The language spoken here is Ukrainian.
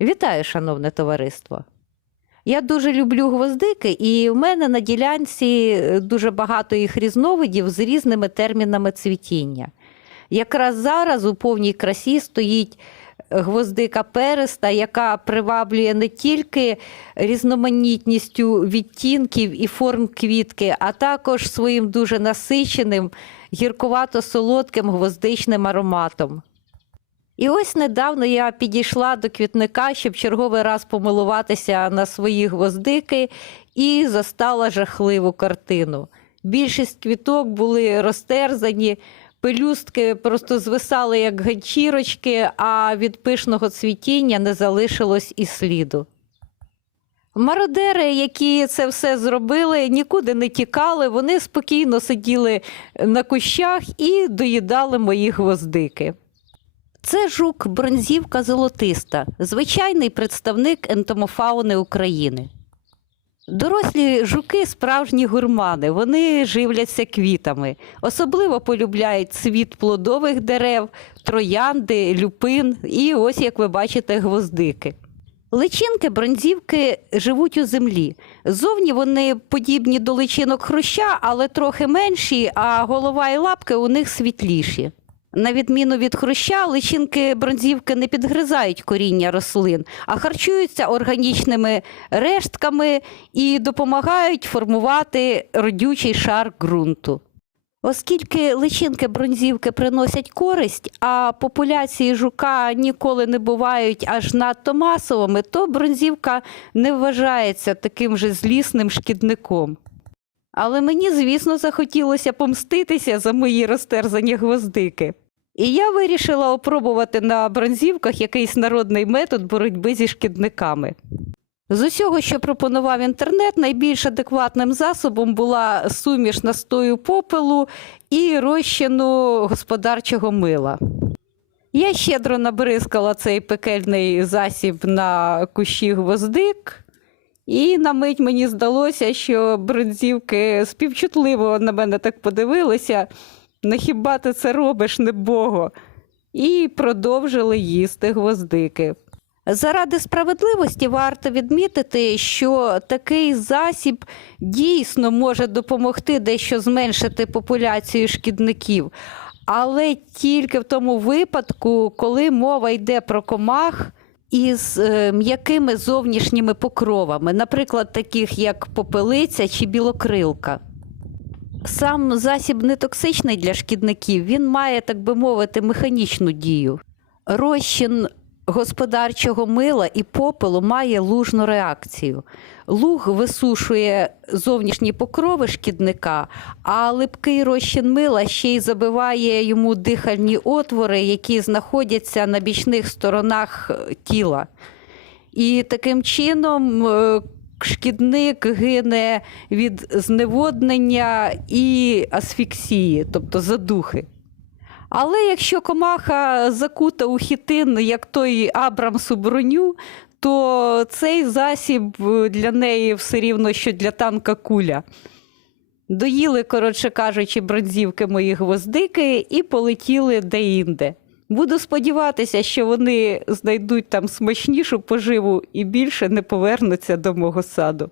Вітаю, шановне товариство! Я дуже люблю гвоздики, і в мене на ділянці е, дуже багато їх різновидів з різними термінами цвітіння. Якраз зараз у повній красі стоїть гвоздика переста, яка приваблює не тільки різноманітністю відтінків і форм квітки, а також своїм дуже насиченим, гіркувато-солодким гвоздичним ароматом. І ось недавно я підійшла до квітника, щоб черговий раз помилуватися на свої гвоздики, і застала жахливу картину. Більшість квіток були розтерзані, пелюстки просто звисали як ганчірочки, а від пишного цвітіння не залишилось і сліду. Мародери, які це все зробили, нікуди не тікали, вони спокійно сиділи на кущах і доїдали мої гвоздики. Це жук бронзівка золотиста, звичайний представник ентомофауни України. Дорослі жуки справжні гурмани, вони живляться квітами. Особливо полюбляють цвіт плодових дерев, троянди, люпин і ось, як ви бачите, гвоздики. Личинки бронзівки живуть у землі. Зовні вони подібні до личинок хруща, але трохи менші, а голова і лапки у них світліші. На відміну від хруща, личинки бронзівки не підгризають коріння рослин, а харчуються органічними рештками і допомагають формувати родючий шар ґрунту. Оскільки личинки бронзівки приносять користь, а популяції жука ніколи не бувають аж надто масовими, то бронзівка не вважається таким же злісним шкідником. Але мені, звісно, захотілося помститися за мої розтерзані гвоздики. І я вирішила опробувати на бронзівках якийсь народний метод боротьби зі шкідниками. З усього, що пропонував інтернет, найбільш адекватним засобом була суміш настою попелу і розчину господарчого мила. Я щедро набризкала цей пекельний засіб на кущі гвоздик, і на мить мені здалося, що бронзівки співчутливо на мене так подивилися. На хіба ти це робиш, небого? І продовжили їсти гвоздики. Заради справедливості варто відмітити, що такий засіб дійсно може допомогти дещо зменшити популяцію шкідників, але тільки в тому випадку, коли мова йде про комах із е, м'якими зовнішніми покровами, наприклад, таких як попелиця чи білокрилка. Сам засіб не токсичний для шкідників, він має, так би мовити, механічну дію. Розчин господарчого мила і попелу має лужну реакцію. Луг висушує зовнішні покрови шкідника, а липкий розчин мила ще й забиває йому дихальні отвори, які знаходяться на бічних сторонах е, тіла. І таким чином е, шкідник гине від зневоднення і асфіксії, тобто задухи. Але якщо комаха закута у хітин, як той Абрамс у броню, то цей засіб для неї все рівно, що для танка куля. Доїли, коротше кажучи, бронзівки мої гвоздики і полетіли деінде. Буду сподіватися, що вони знайдуть там смачнішу поживу і більше не повернуться до мого саду.